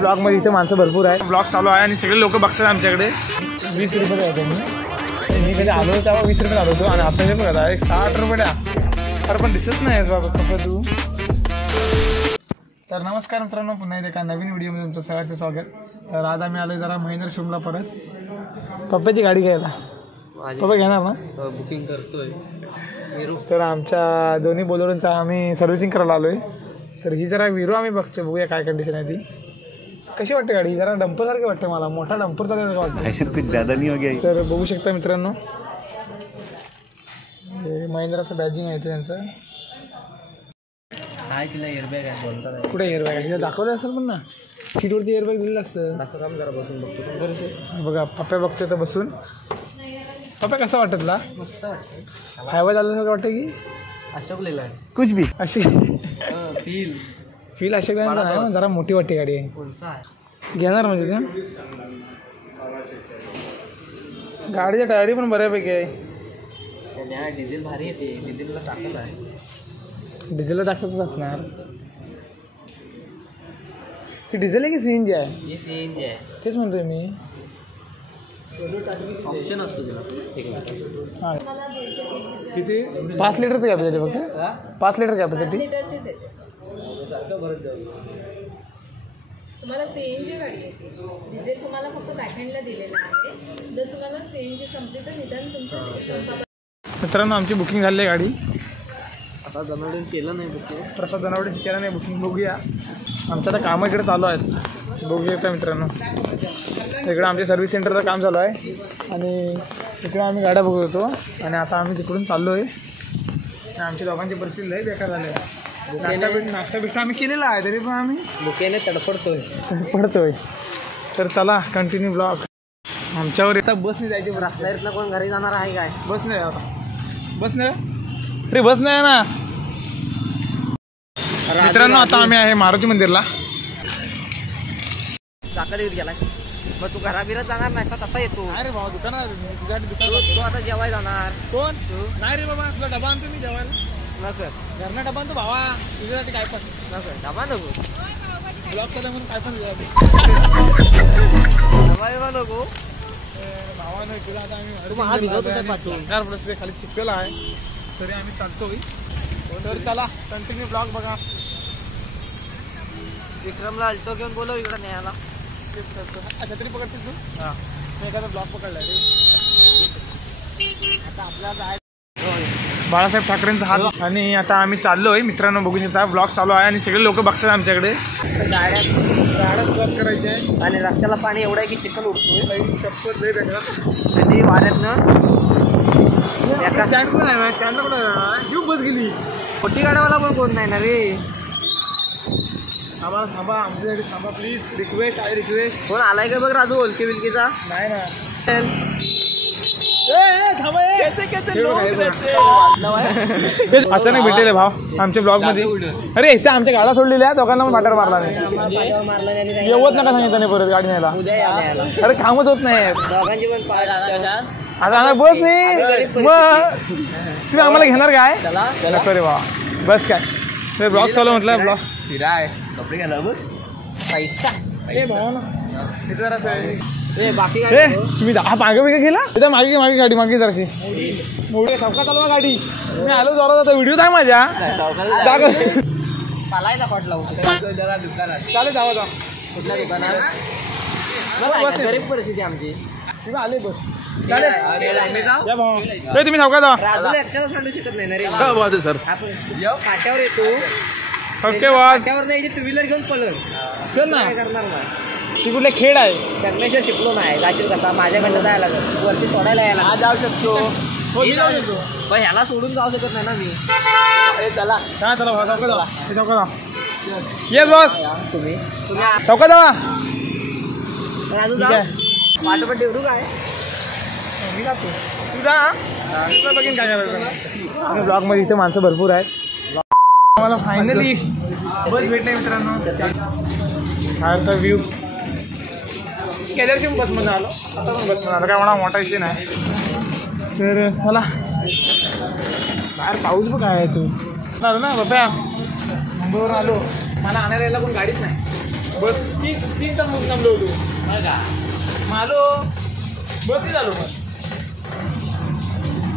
Blog मध्ये इथे माणसं भरपूर आहे, ब्लॉग चालू आहे आणि सगळे लोक बघतात आमच्याकडे. 20 रुपये आहे. मी कधी आलो तेव्हा 20 रुपये आलो होतो आणि आता हे बघा 60 रुपये द्या. अरे पण दिसत नाही बाबा तू. तर नमस्कार मित्रांनो, पुन्हा एकदा एका नवीन व्हिडिओमध्ये तुमचं सगळ्यांचं स्वागत. तर आज आम्ही आलो जरा महेंद्र शोरूमला परत पप्प्याची गाडी घ्यायला. पप्पा घेणार ना? बुकिंग करतोय. तर आमच्या दोन्ही बोलेरोंचा आम्ही सर्व्हिसिंग करायला आलोय. तर ही जरा विरो आम्ही बघतोय, बघूया काय कंडिशन आहे ती. कशी वाटते गाडी? जरा डंपर सारखी वाटते मला, मोठा डंपर चालू वाटतं. ऐसे कुछ ज्यादा नहीं हो गया. तर बघू शकता मित्रांनो, महिंद्राचं बॅजिंग आहे त्यांचं. हाय तिला एअरबॅग आहे बोलतात. कुठे एअरबॅग आहे? दाखवलं असेल पण ना, सीटवरती एअरबॅग दिलेलं असतं. दाखव काम जरा बसून बघतो. बघा पप्प्या बघतोय तर बसून. पप्प्या कसं वाटत तुला? मस्त वाटतं. हायवे झाल्यासारखं वाटतं की अशोक लेला कुछ भी अशी फील अशोक नाही, जरा मोठी वाटते गाडी आहे. कोणचा आहे घेणार म्हणजे त्या गाडीच्या टायरी पण बऱ्यापैकी आहे. डिझेल भारी येते. डिझेलला टाकलं आहे. डिझेलला टाकतच असणार. ती डिझेल आहे की सीएनजी आहे? हे सीएनजी आहे. तेच म्हणतोय मी. ऑप्शन असतो तुला. हां किती? 5 लिटरचं कॅपॅसिटी फक्त. 5 लिटर कॅपॅसिटी. तुम्हाला सीएनजी गाडी येते. डिझेल तुम्हाला फक्त बॅकहँडला दिलेला आहे. जर तुम्हाला सीएनजी संपली तर निदान तुमच्या मित्रांनो आमची बुकिंग झाली आहे गाडी. आता दनावडे केलं नाही बुकिंग. प्रसाद दनावडे केलं नाही बुकिंग. बघूया, आमच्या आता कामं इकडे चालू आहेत. बघू शकता मित्रांनो, इकडं आमच्या सर्व्हिस सेंटरचं काम चालू आहे आणि इकडे आम्ही गाड्या बघत होतो आणि आता आम्ही तिकडून चाललो आहे. आमच्या दोघांची परिस्थिती लई बेकार झाली आहे. नाश्ता बिष्टा आम्ही केलेला आहे, तरी पण आम्ही बुकेने तडफडतोय. तर चला कंटिन्यू ब्लॉग. आमच्यावर येतात बसने जायची. रस्त्यावरनं कोण घरी जाणार आहे काय? बस नाही आता. बस नाही अरे, बस नाही ना मित्रांनो. आता आम्ही आहे मारुती मंदिरला. चाकरी येत गेलाय. मग तू घराबिरात जाणार नाही का? कसा येतो? अरे भाऊ दुकानात तू आता जेवाय जाणार. कोण? नाही रे बाबा, तुला डबा आणतो मी जेवायला. नकर घरना डबा आणतो भावा तुझ्यासाठी. काय पण नकर डबा नको. ब्लॉग केला म्हणून काय पण डबा येवा नको भावानं केला. आता आम्ही खाली चिपकेला आहे, तरी आम्ही चालतोय. तर चला कंटिन्यू ब्लॉग बघा. विक्रमला अल्टो घेऊन बोलव इकडं न्यायला. छत्री पकडते तू? हां, मी एखादा ब्लॉग पकडला रे. आता आपल्याला बाळासाहेब ठाकरेंचा हात. आणि आता आम्ही चाललोय मित्रांनो, बघू शकता ब्लॉग चालू आहे आणि सगळे लोक बघतात आमच्याकडे. गाड्या क्रॉस करायची आहे आणि रस्त्याला पाणी एवढं आहे की चिखल उडतोय. शपथ लई बेकार. आणि वाऱ्यातनं घेऊ बस गेली. मोठी गाड्यावाला पण कोण नाही ना रे. आम्हाला थांबा, आमच्यासाठी थांबा प्लीज. रिक्वेस्ट आहे, रिक्वेस्ट. कोण आलाय का बघ राजू ओलकी बिलकीचा? नाही ना. अचानक भेटलेले भाव आमच्या ब्लॉग मध्ये. अरे इथे आमच्या गाड्या सोडलेल्या, दोघांना पण फाटर मारला नाही. येवत नका सांगितलं नाही परत गाडी न्यायला. अरे कामच होत नाही. आता बस नाही मग तुम्ही आम्हाला घेणार काय? रे भावा बस काय ब्लॉग चालू म्हटलं. ब्लॉग कपडे घ्यायला बघ पैसा. बाकी तुम्ही मागे बिगे गेला इथं. मागे गाडी मागे जराशी मोठी सबका चालवा गाडी. मी आलो जोरात. आता व्हिडिओ आहे माझ्या. चालायचा कॉट लावू चालेल जावा जा. कुठल्या दुकानात? गरीब परिस्थिती आमची. तुम्ही आले बस. तुम्ही सावका जा. राजूला एकट्याला सांडू शकत नाही ना रे. सर आपण काट्यावर येतो. ओके वाद काट्यावर नाही, टू व्हीलर घेऊन पळत चल ना. काय करणार ना? ती कुठले खेळ आहे? करण्याशिवाय शिकलो नाही. जाशील कसा? माझ्याकडनं जायला लागत. वरती सोडायला यायला जाऊ शकतो. पण ह्याला सोडून जाऊ शकत नाही ना मी. चला चला भाऊ चौका जावा. चौका जा. Yes boss. तुम्ही चौका जावा. राजू जा. वाटपट एवढू काय मी जातो. तू जा. बघीन काय करायचं. ब्लॉग मध्ये इथे माणसं भरपूर आहेत. आम्हाला फायनली बस भेटले मित्रांनो. बाहेरचा व्ह्यू. केल्यावरची बसमध्ये आलो. आता पण बसमध्ये आलो. काय म्हणा मोठा विषय नाही. तर चला बाहेर पाऊस बघ काय आहे. तू आलो ना बाप्या, मुंबईवरून आलो. मला आणायला यायला पण गाडीच नाही. बस तीन तास मग थांबलो होतो मालो बस झालो मग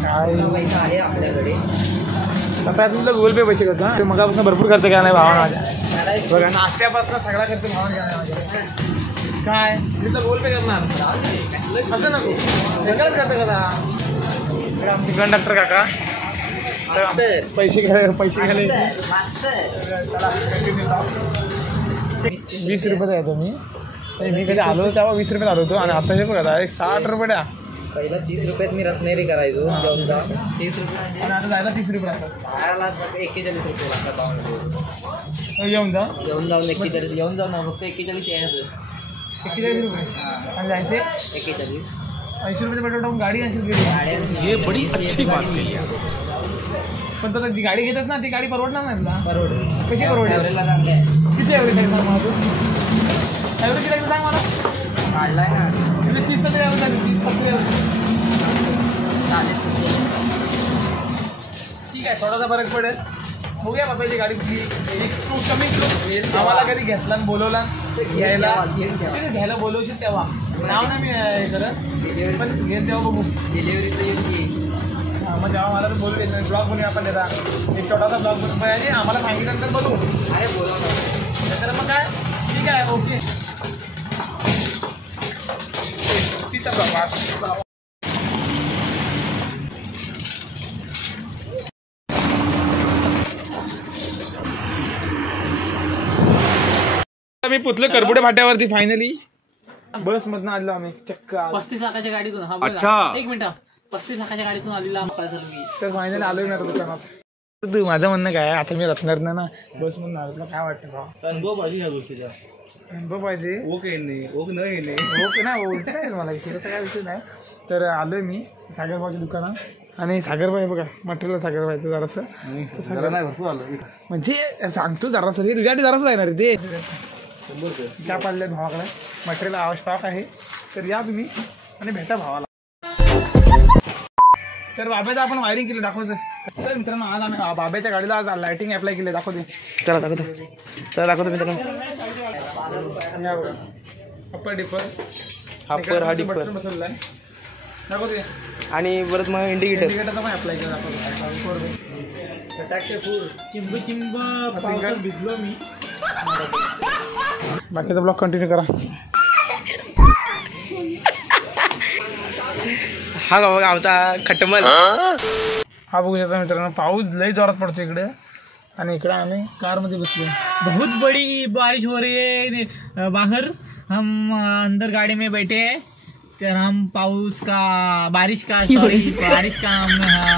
काय पैसा आहे आपल्याकडे. आता तुला गुगल पे पैसे करतो हा मगापासून भरपूर खर्च केला नाही भावानं माझ्या बघा नाश्त्यापासून सगळा खर्च भावानं केला नाही माझ्या काय तिथं गुगल पे करणार असं नको सगळंच करतं का आमचे कंडक्टर काका पैसे घ्यायला 20 रुपये द्यायचो मी कधी आलो तेव्हा 20 रुपये आलो होतो आणि आता हे बघा डायरेक्ट 60 रुपये द्या पहिला 30 रुपयात मी रत्नेरी करायचो जेवण जाऊन 30 रुपये आणि आता जायला 30 रुपये लागतात बाहेरला 41 रुपये लागतात भावना येऊन जा येऊन जाऊन 41 येऊन जाऊन ना फक्त 41 यायचं 41 रुपये आणि जायचे 41 80 रुपये पेट्रोल टाकून गाडी असेल गेली ये बड़ी अच्छी बात कही आप. पण तर ती गाडी घेतच ना ती गाडी परवडणार नाही तुला परवडेल कशी परवडेल ॲव्हरेजला चांगले आहे. किती ॲव्हरेज आहे मला तू ॲव्हरेज किती आहे सांग मला काढलाय ना म्हणजे 30 तरी ॲव्हरेज आहे 30 ठीक आहे थोडासा फरक पडेल बघूया बाबाची गाडी कुठली तू कमी किलो आम्हाला कधी घेतला आणि बोलवला घ्यायला घ्यायला बोलवशील तेव्हा नाव ना मी हे करत पण घेत तेव्हा बघू डिलिव्हरीचं येईल मग जेव्हा मला बोलू ब्लॉग बनवूया आपण त्याचा एक छोटासा ब्लॉग बनवून पाहिजे आम्हाला सांगितल्यानंतर बोलू अरे बोलवणार तर मग काय ठीक आहे ओके तिचा ब्लॉग मी पुतलं करबुडे फाट्यावरती फायनली बस मधनं आलो आम्ही चक्क 35 लाखाच्या गाडीतून हा अच्छा. एक मिनिट 35 लाखाच्या गाडीतून आलेला सर मी तर फायनली आलोय मी आता दुकानात तू माझं म्हणणं काय आता मी रत्नागिरीनं ना बस मधून आलो तुला काय वाटतं भाव अनुभव पाहिजे ह्या गोष्टीचा. अनुभव पाहिजे ओक येणे ओक न येणे ओके ना ओळखत आहे मला विषय तसा काय विषय नाही तर आलोय मी सागरभाऊच्या दुकानात आणि सागरभाई बघा मटेरियल सागरभाईचं जरासं नाही भरपूर आलं म्हणजे सांगतो जरासं रे तुझ्यासाठी जरासं आहे ना रे ते त्या पाडल्या भावाकडे मटेरियल आवश्यक आहे तर या तुम्ही आणि भेटा भावाला तर बाब्याचं आपण वायरिंग केलं दाखवतो तर मित्रांनो आज आम्ही बाब्याच्या गाडीला आज लायटिंग अप्लाय केली दाखवते चला दाखवतो मित्रांनो या बघा अप्पर डिपर अप्पर हा डिपर बसवला आहे दाखवते आणि परत मग इंडिकेटरचा पण अप्लाय केला दाखवतो फटाक्षे फूल चिंब चिंब पावसात भिजलो मी बाकीचा ब्लॉग कंटिन्यू करा हा बघा आमचा खटमल हा बघू शकता मित्रांनो पाऊस लई जोरात पडतो इकडे आणि इकडे आम्ही कारमध्ये बसलो बहुत बड़ी बारिश हो रही है बाहर हम अंदर गाड़ी में बैठे हैं तो हम बारिश का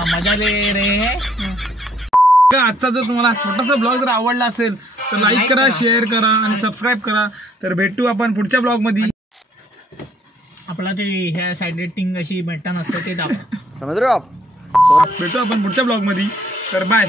मजा ले रहे हैं आजचा जर तुम्हाला छोटासा ब्लॉग जर आवडला असेल तर लाईक करा शेअर करा आणि सबस्क्राईब करा तर भेटू आपण पुढच्या ब्लॉग मध्ये आपला ते ह्या साईड रेटिंग अशी भेटता नसतं ते दाखव समझ रहे हो आप. भेटू आपण पुढच्या ब्लॉग मध्ये तर बाय